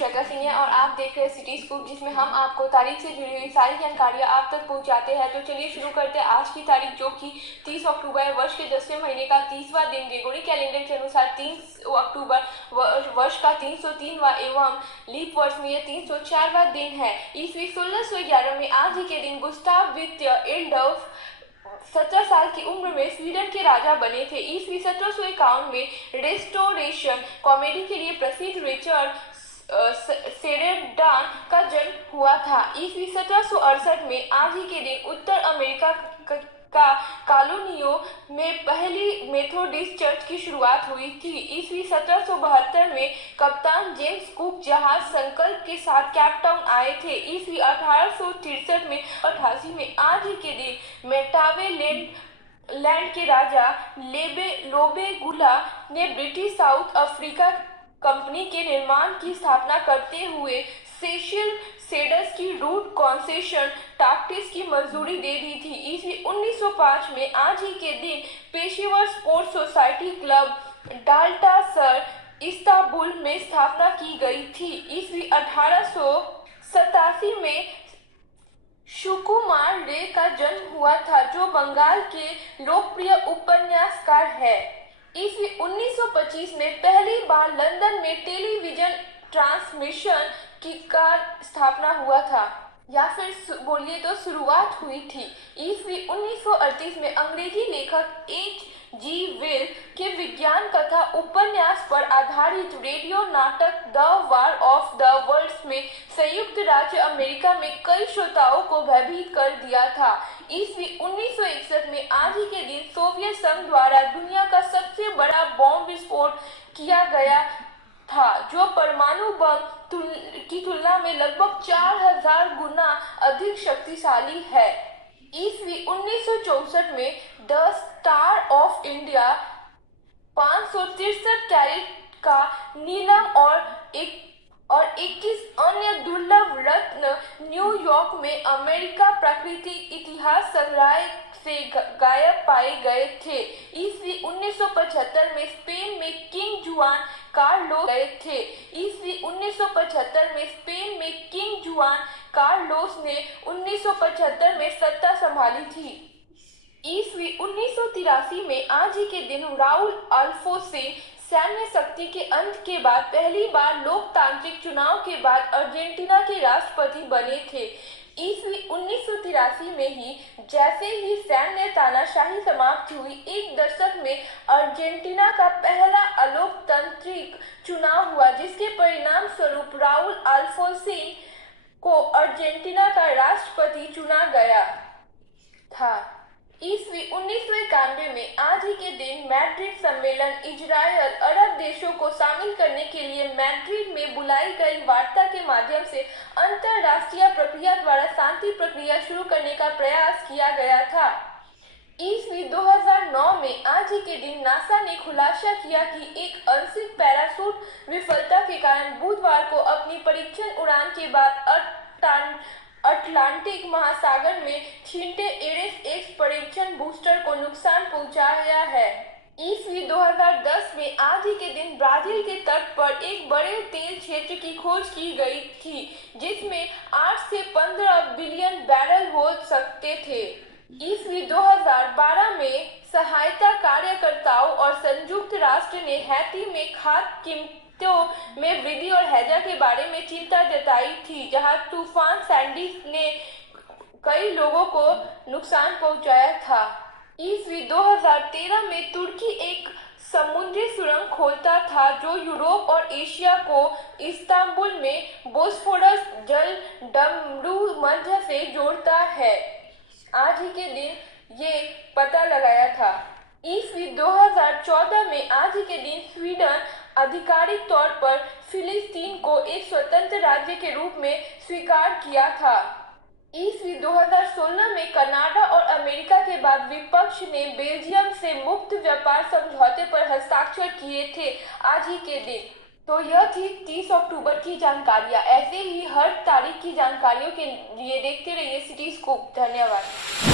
श्वेता सिंह है और आप देख रहे हैं सिटी स्कूप, जिसमें हम आपको तारीख से जुड़ी हुई सारी जानकारियां आप तक पहुंचाते हैं। तो चलिए शुरू करते हैं आज की तारीख, जो कि 30 अक्टूबर है। वर्ष के 10वें महीने का 30वां दिन, ग्रेगोरी कैलेंडर के अनुसार 30 अक्टूबर वर्ष का 303वां एवं लीप वर्ष में यह 304वां दिन है। ईस्वी 1611 में आज ही के दिन गुस्ताव द्वितीय एडोल्फ 17 साल की उम्र में स्वीडन के राजा बने थे। ईस्वी 1751 में रेस्टोरेशन कॉमेडी के लिए प्रसिद्ध रिचर्ड सेरेडान का जन्म हुआ था। ईस्वी 1768 में आज ही के दिन उत्तर अमेरिका का कॉलोनियों में पहली मेथोडिस्ट चर्च की शुरुआत हुई थी। ईस्वी 1772 में कप्तान जेम्स कुक जहाज संकल्प के साथ केप टाउन आए थे। ईस्वी 1863 में 88 में आज ही के दिन मेटावे लैंड के राजा लोबेगुला ने ब्रिटिश साउथ अफ्रीका कंपनी के निर्माण की स्थापना करते हुए सेशल सेडस की रूट कॉन्सेशन टैक्टिस की मंजूरी दे दी थी। ईस्वी 1905 में आज ही के दिन पेशेवर स्पोर्ट्स सोसाइटी क्लब डाल्टासर इस्तांबुल में स्थापना की गई थी। ईस्वी 1887 में सुकुमार रे का जन्म हुआ था, जो बंगाल के लोकप्रिय उपन्यासकार है। ईस्वी 1925 में पहली बार लंदन में टेलीविजन ट्रांसमिशन की का स्थापना हुआ था, या फिर बोलिए तो शुरुआत हुई थी। ईस्वी 1938 में अंग्रेजी लेखक H.G. वेल के विज्ञान कथा उपन्यास पर आधारित रेडियो नाटक the War of the Worlds में संयुक्त राज्य अमेरिका में कई श्रोताओं को भयभीत कर दिया था। ईस्वी 1961 में आज ही के दिन सोवियत संघ द्वारा दुनिया का सबसे बड़ा बॉम्ब विस्फोट किया गया था, जो परमाणु बम की तुलना में लगभग 4000 गुना अधिक शक्तिशाली है। ईस्वी 1964 में the Star of India 563 carat का नीलम और 21 अन्य दुर्लभ रत्न न्यूयॉर्क में अमेरिका प्राकृतिक इतिहास संग्रहालय से गायब पाए गए थे। ईस्वी 1975 में स्पेन में किंग जुआन कार्लोस गए थे। ईस्वी 1975 में स्पेन में किंग जुआन कार्लोस ने 1975 में सत्ता संभाली थी। ईस्वी 1983 में आज ही के दिन राउल अल्फोंसे सैन्य शक्ति के अंत के बाद पहली बार लोकतांत्रिक चुनाव के बाद अर्जेंटीना के राष्ट्रपति बने थे। ईस्वी 1983 में ही जैसे ही सैन्य तानाशाही समाप्त हुई, एक दशक में अर्जेंटीना का पहला अलोकतांत्रिक चुनाव हुआ, जिसके परिणाम स्वरूप राउल अल्फोंसे को अर्जेंटीना का राष्ट्रपति चुना गया था। ईस्वी 1991 में आज ही के दिन मैड्रिड सम्मेलन इजरायल अरब देशों को शामिल करने के लिए मैड्रिड में बुलाई गई वार्ता के माध्यम से अंतरराष्ट्रीय प्रक्रिया द्वारा शांति प्रक्रिया शुरू करने का प्रयास किया गया था। ईस्वी 2009 में आज ही के दिन नासा ने खुलासा किया कि एक आंशिक पैराशूट विफलता के कारण बुधवार को अपनी परीक्षण उड़ान के बाद अटलांटिक महासागर में छिंटे एरेस एक्स परीक्षण बूस्टर को नुकसान पहुंचाया है। ईस्वी 2010 में आज ही के दिन ब्राजील के तट पर एक बड़े तेल क्षेत्र की खोज की गई थी, जिसमें 8 से 15 बिलियन बैरल हो सकते थे। ईस्वी 2012 में सहायता कार्यकर्ताओं और संयुक्त राष्ट्र ने हैती में खाद्य कीमतों में वृद्धि और हैजा के बारे में चिंता जताई थी, जहां तूफान सैंडी ने कई लोगों को नुकसान पहुंचाया था। ईस्वी 2013 में तुर्की एक समुद्री सुरंग खोलता था, जो यूरोप और एशिया को इस्तांबुल में बोस्फोरस जल डमरू मध्य से जोड़ता है। आज ही के दिन ये पता लगाया था। ईस्वी 2014 में आज ही के दिन स्वीडन आधिकारिक तौर पर फिलिस्तीन को एक स्वतंत्र राज्य के रूप में स्वीकार किया था। ईस्वी 2016 में कनाडा और अमेरिका के बाद विपक्ष ने बेल्जियम से मुक्त व्यापार समझौते पर हस्ताक्षर किए थे आज ही के दिन। तो यह थी 30 अक्टूबर की जानकारियां। ऐसे ही हर तारीख की जानकारियों के लिए देखते रहिए सिटी स्कूप। धन्यवाद।